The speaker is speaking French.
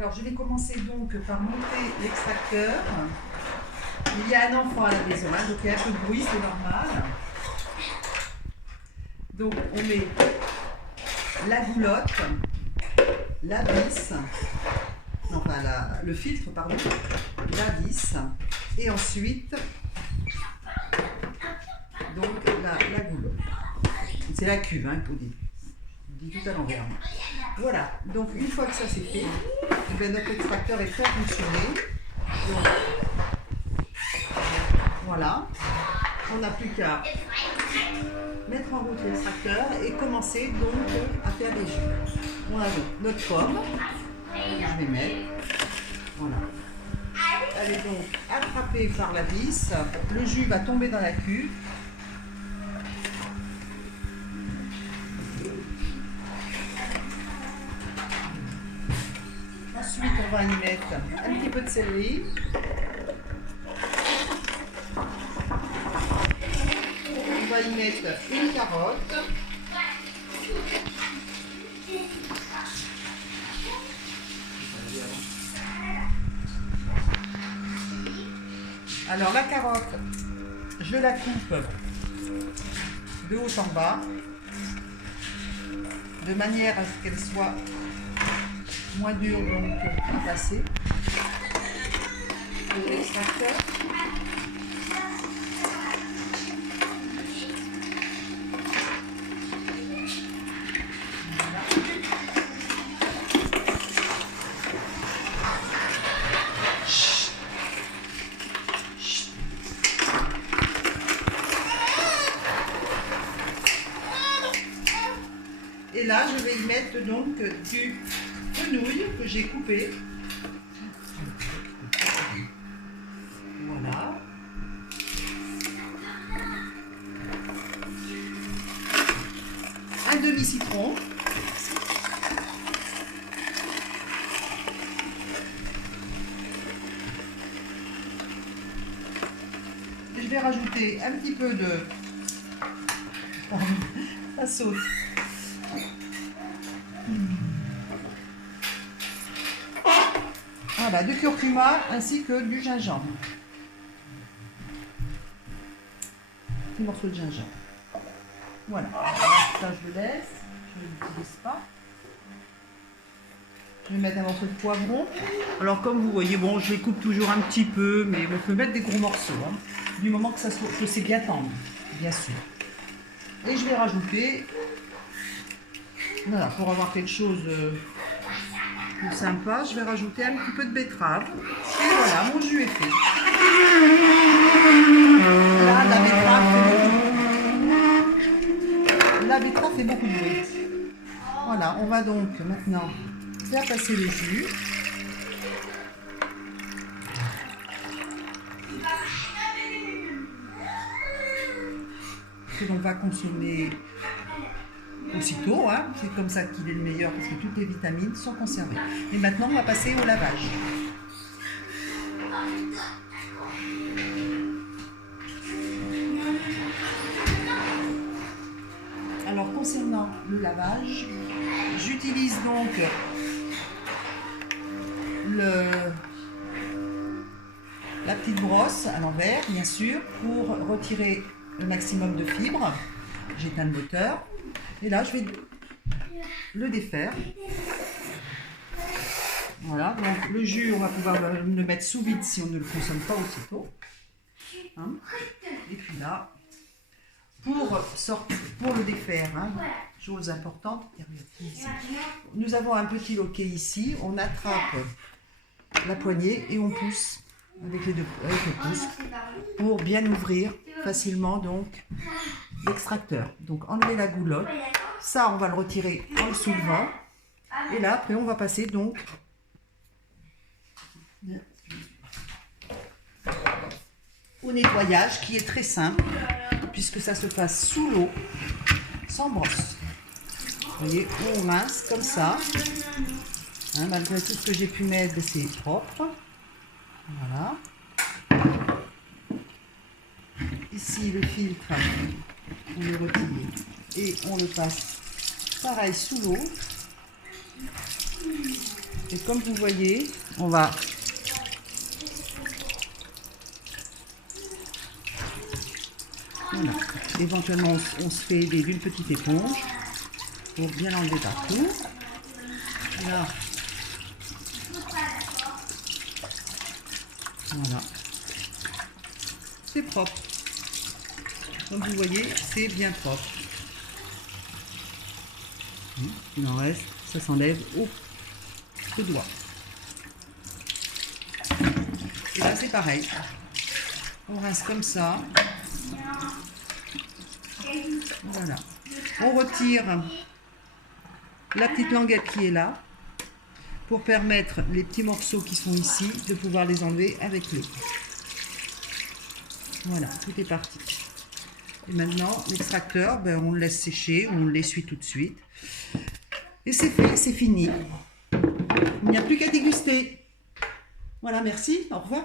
Alors je vais commencer donc par monter l'extracteur. Il y a un enfant à la maison, hein, donc il y a un peu de bruit, c'est normal. Donc on met la goulotte, la vis, enfin le filtre, pardon, la vis, et ensuite donc la goulotte. C'est la cuve, hein, qu'on dit. Je dis tout à l'envers. Voilà, donc une fois que ça c'est fait, notre extracteur est prêt à fonctionner. Donc, voilà, on n'a plus qu'à mettre en route l'extracteur et commencer donc à faire des jus. On a donc notre pomme, je vais mettre, voilà. Elle est donc attrapée par la vis, le jus va tomber dans la cuve. Ensuite, on va y mettre un petit peu de céleri. On va y mettre une carotte. Alors la carotte, je la coupe de haut en bas, de manière à ce qu'elle soit moins dure donc à passer. L'extracteur. Et là, je vais y mettre donc du fenouil que j'ai coupé. Voilà. Un demi-citron. Et je vais rajouter un petit peu de... Pardon, ça saute. Voilà, du curcuma ainsi que du gingembre. Petit morceau de gingembre. Voilà, ça je le laisse, je ne l'utilise pas. Je vais mettre un morceau de poivron. Alors comme vous voyez, bon, je les coupe toujours un petit peu, mais on peut mettre des gros morceaux, hein, du moment que c'est bien tendre, bien sûr. Et je vais rajouter, voilà, pour avoir quelque chose plus sympa, je vais rajouter un petit peu de betterave. Et voilà, mon jus est fait. Là, la betterave fait beaucoup de bruit. Voilà, on va donc maintenant faire passer le jus. Que l'on va consommer aussitôt, hein. C'est comme ça qu'il est le meilleur parce que toutes les vitamines sont conservées. Et maintenant, on va passer au lavage. Alors, concernant le lavage, j'utilise donc la petite brosse à l'envers, bien sûr, pour retirer le maximum de fibres. J'éteins le moteur. Et là, je vais le défaire. Voilà, donc le jus, on va pouvoir le mettre sous vide si on ne le consomme pas aussitôt. Hein. Et puis là, pour le défaire, hein, chose importante, nous avons un petit loquet ici, on attrape la poignée et on pousse avec le pouce pour bien ouvrir facilement donc l'extracteur. Donc enlever la goulotte, ça on va le retirer en le soulevant et là après on va passer donc au nettoyage qui est très simple puisque ça se passe sous l'eau sans brosse. Vous voyez, on rince comme ça, hein, malgré tout ce que j'ai pu mettre, c'est propre. Voilà. Ici le filtre, on le retire et on le passe pareil sous l'eau. Et comme vous voyez, on va voilà. Éventuellement, on se fait d'une petite éponge pour bien l'enlever partout. Là. Voilà. C'est propre. Comme vous voyez, c'est bien propre. Il en reste, ça s'enlève au doigt. Et là, c'est pareil. On rince comme ça. Voilà. On retire la petite languette qui est là pour permettre les petits morceaux qui sont ici de pouvoir les enlever avec l'eau. Voilà, tout est parti. Et maintenant, l'extracteur, on le laisse sécher, on l'essuie tout de suite. Et c'est fait, c'est fini. Il n'y a plus qu'à déguster. Voilà, merci, au revoir.